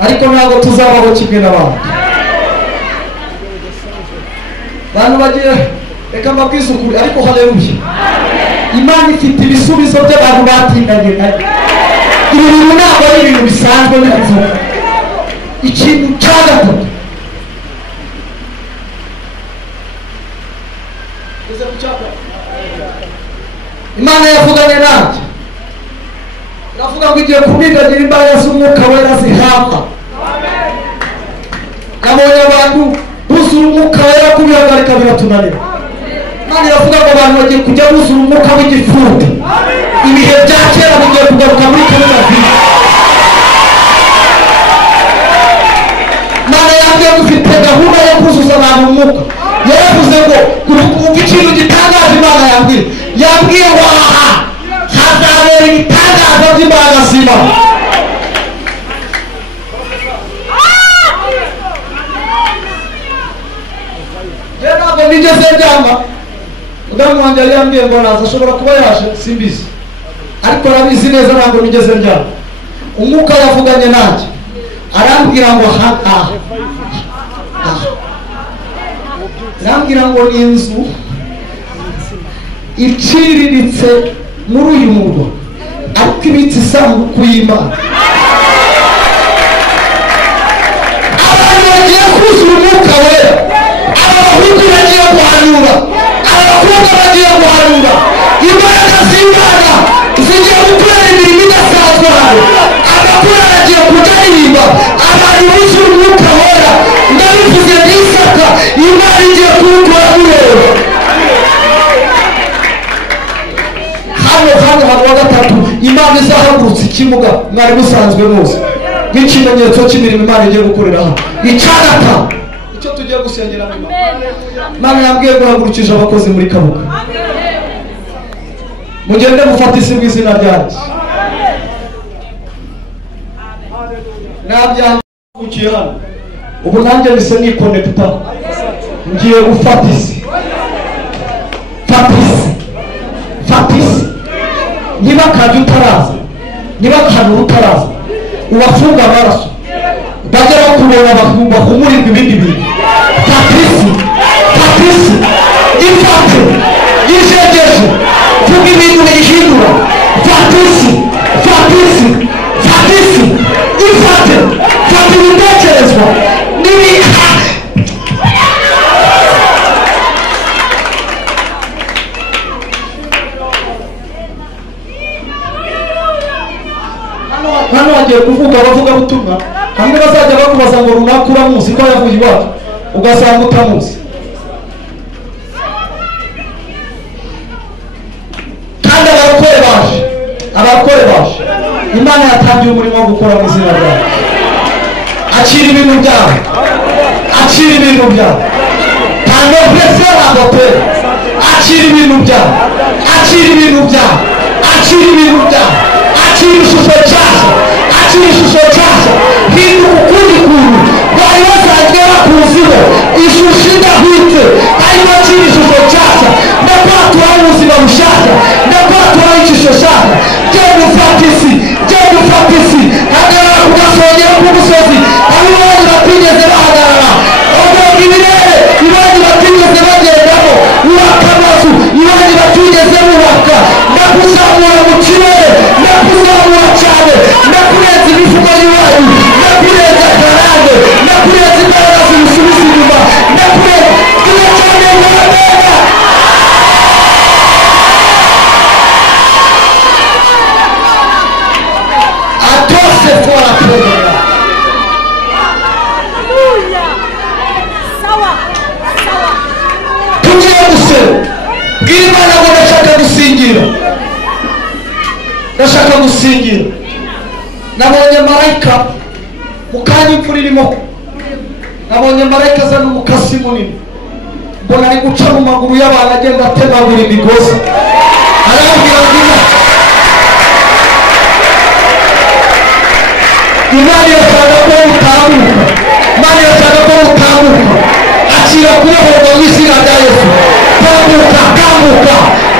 ariko ntabwo tuzabaho kimwe n'abandi. Bantu bagiye reka mbabwize ukuri, ariko haleluya, Imana ifite ibisubizo by'abantu batindanye nayo. Ibi bintu ntabwo ari ibintu bisanzwe neza. Ikintu cya gatatu, Imana yavuganye nanjye, iravuga ngo igiye kubindagira imbaraga z'umwuka wera zihabwa. Nabonye abantu buzura umwuka wera, kubihagarika biratunanira. Imana iravuga ngo abantu bagiye kujya buzura umwuka w'igifute. Ibihe bya kera bigiye kugaruka muri kino gihe. Imana yambwiye ko ufite gahunda yo kuzuza abantu umwuka. Yaravuze ngo umva ikintu gitangaje Imana yambwiye ngo aha hazabera ibitangaza by'imbaraga z'Imana. Ntabwo nigeze ryama, mudamu wanjye yari yambwiye ngo naza, ashobora kuba yaje simbizi, ariko arabizi neza ntabwo nigeze ryama. Umwuka yavuganye nanjye arambwira ngo arambwira ngo ni inzu iciriritse muri uyu murwa, ariko ibitse isanduku y'Imana. Abantu bagiye kuzura umwuka wera, abahungu bagiye guhanura, abakobwa bagiye guhanura, imbaraga z'Imana zigiye gukorera imirimo idasanzwe hano. Abakorera agiye kudaririmba, abantu buzura umwuka wera. Ndabivuze n'isaka, Imana igiye kuwukora mureba. Hano wa gatatu, Imana izahagurutsa ikimuga mwari musanzwe muzi nk'ikimenyetso cy'imirimo Imana igiye gukorera hano. Icyarata icyo tugiye gusengera mu Imana yambwiye guhagurukije abakozi muri Kabuga. Mugende mufate isi mu izina ryanjye. Nabyangukiye hano ubu nanjye bise nikonekita, ngiye gufata isi. Fata isi, niba kandi utaraza, niba kandi utaraza, ubafunga amaraso bajya bakubona bahumurirwa ibindi bintu. Fata isi, ifate, ijegeje, vuga ibintu biyihindura. Fata isi, ifate, fata ibitekerezwa n'ibika. Hano wagiye kuvuga abavuga butumwa, hamwe bazajya bakubaza ngo runaka uramuzi ko yavuye iwacu, ugasanga utamuzi. Kandi abarokore baje, Imana yatangiye umurimo wo gukora mu izina ryawe. Akira ibintu byawe, kandi blesse la beauté. Akira ibintu byawe, akira ishusho nshyashya, hinduka ukundi kuntu bari basanzwe bakuziho. Ishusho idahwitse, ariko akira ishusho nshyashya. Ndakwatura ubuzima bushyashya, ndakwatura ishusho nshyashya. Genda ufata isi, hagarara ugasongera ku musozi aho abandi batigeze bahagarara. Ogoga ibirere abandi batigeze bagendamo, ubaka amazu abandi batigeze bubaka. Ndakuzamura mu kirere, ndakuzamura cyane, ndakurenza imifuka y'iwanyu, ndakurenza karande, ndakurenza imbaraga zimusubiza inyuma, ndakurenza tuba cyane Rwanda. Atose fora pera. Tugiye gusera, Imana ngo ndashaka gusingira. Nabonye marayika mukanya imvura irimo, nabonye marayika azana umukasi munini, mbona ari guca mu maguru y'abantu agenda atemagura imigozi. Arababwira ngo Imana irashaka ko utambuka, akira kuyoborwa mu izina rya Yesu.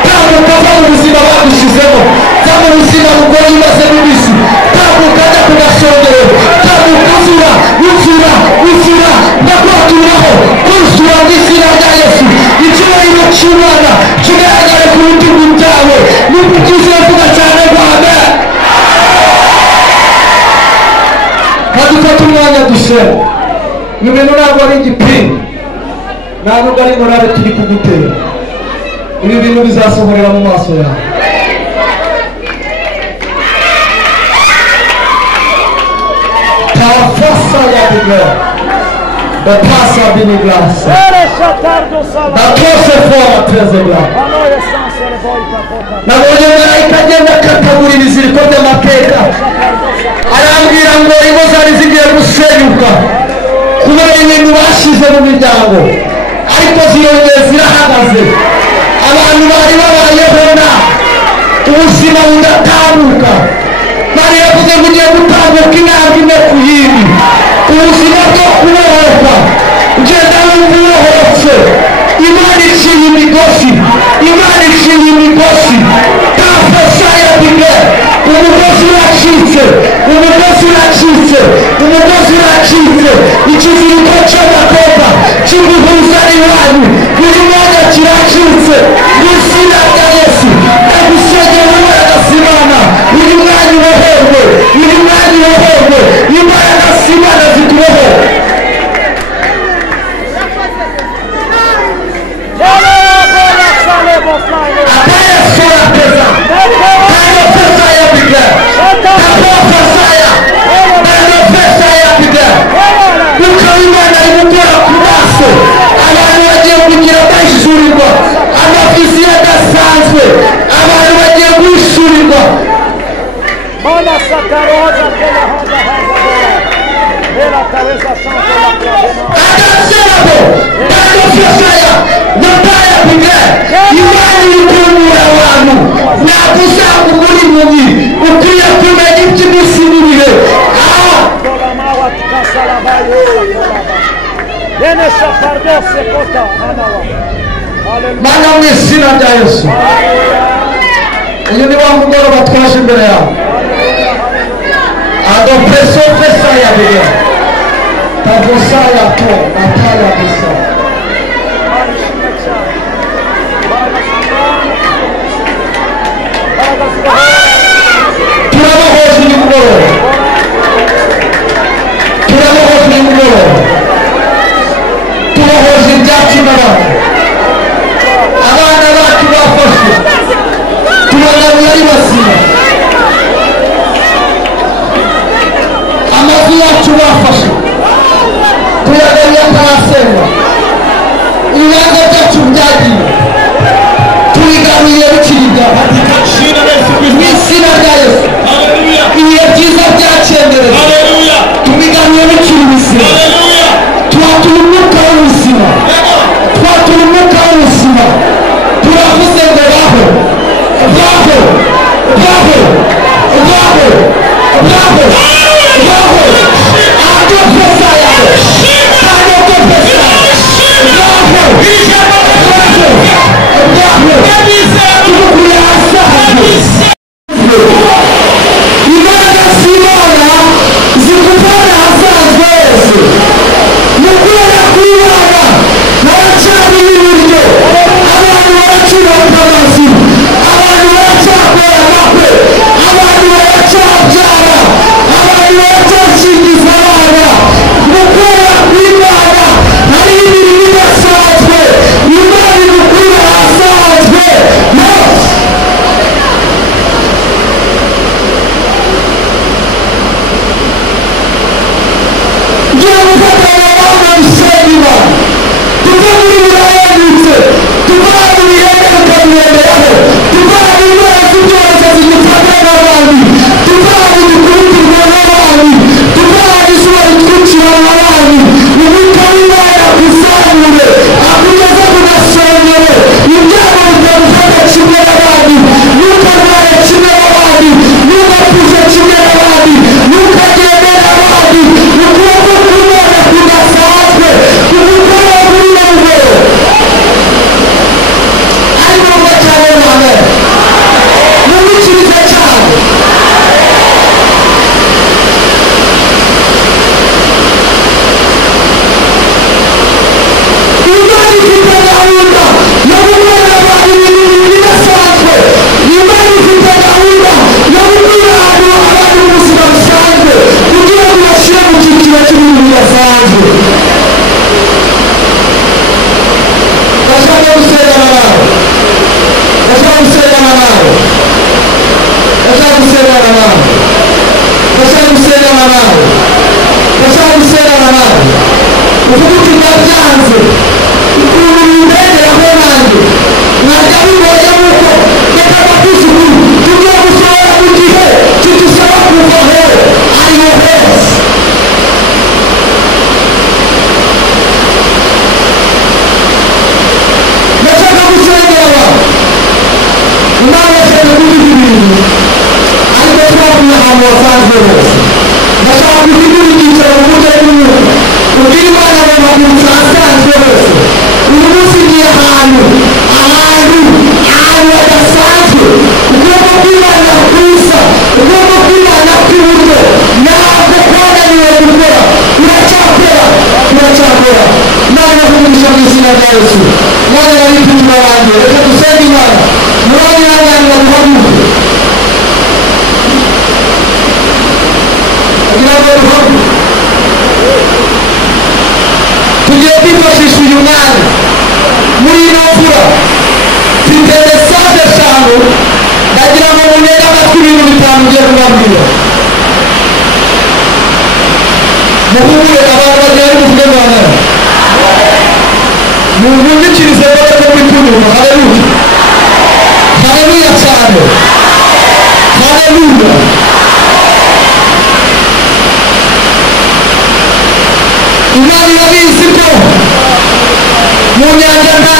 Tambuka va mu buzima bagushyizemo, va mu buzima bugoye umaze mu isi. Tambuka ajya ku gasongero, tambuka hadufata umwanya dusema ibintu ntabwo ari igipimo ntabwo ari morale turi kugutera ibi bintu bizasohorera mu maso yawe tafasa ya bigla batasa biniglas batose fora trezegla nabonye marayika agenda akatagura ibiziriko by'amateka arambwira ngo ingo zari zigiye gusenyuka kubera ibintu bashize mu miryango ariko ziyongeye zirahagaze abantu bari babayeho na ubuzima budatambuka bari yavuze ngo ugiye gutambuka intambwe imwe ku yindi ubuzima bwo kubohoka ugenda wumva ubohotse imana iciye imigozi imana iciye imigozi tafasha ya bige umugozi uracitse umugozi uracitse umugozi uracitse ikiziriko cy'amakobwa cy'uguhuza iwanyu buri mwanya kiracitse mu izina rya yesu ndagusengera imbaraga z'imana buri mwanya uboherwe buri mwanya uboherwe imbaraga z'imana zikubohora ataya sora pesa tayo pesa ya bige tapo pesa ya tayo pesa ya bige kuko imana imukora ku maso abantu bagiye kugira bahishurirwa amafisi adasanzwe abantu bagiye guhishurirwa Mana sakaroza pela roda pela cabeça santa la corona. Atasebo tayo pesa ya nataya bige imana ikumura abantu nakusanga muri mubi ukwiye kumenya iby'imisinire Tola mawa tukasala bayo. Yene shafardo sekota anawa. Haleluya. mana mu izina rya yesu uyu ni wa mugoroba twaje imbere yawe adopreso pesa ya bige tavosa ya to nataya pesa turabahoza uyu mugoroba turabahoza uyu mugoroba tubahoza ibyacu n'abantu abana bacu bafashwe tubagaruye ari bazima amazu yacu bafashe tuyagaruye atarasenywa ibibanza byacu byagiye tubigaruye bikiri byabo mu izina rya yesu ibihe byiza byacendereza tubigaruye bikiri bizima twatura umwuka w'ubuzima twatura umwuka w'ubuzima turavuze ngo baho baho baho baho baho baho adopesa yawe adopesa baho baho baho tukukuye hasi gusengana nawe ndashaka gusengana nawe uvuga uti ndabyanze ukuntu bindegeraho nanjye najya bibonye nk'uko reka ndakuzi ukuri tugiye gusohora mu gihe kidusaba kuva aho ariho hose ndashaka gusengera abantu imana yashaka kuvuga ibintu ariko twavuye ahantu wasanzwe hose ndashaka kuvuga ibyicaro mu buryo bw'umwuka ubwira imana mu maguru asanzwe hose uyu munsi ngiye ahantu hadasanzwe ukuboko kw'imana kuza ukuboko kw'imana kw'iburyo ntabwo kwananiwe gukora uracyakora imana yavugisha mu izina rya yesu imana yaripimira wanjye reka dusenge imana murabona iranganira duhaguruke kugira ngo duhaguruke tugiye kwifashisha uyu mwanya muri ino mvura mfite mesaje eshanu ndagira ngo munere amatwi ibintu bitanu ngiye kubabwira muhumure abantu bagiye muvuge mwangana muhumikirize mbere ko kwikunyuma haleluya haleluya cyane haleluya imana irabizi ko mu nyanja nta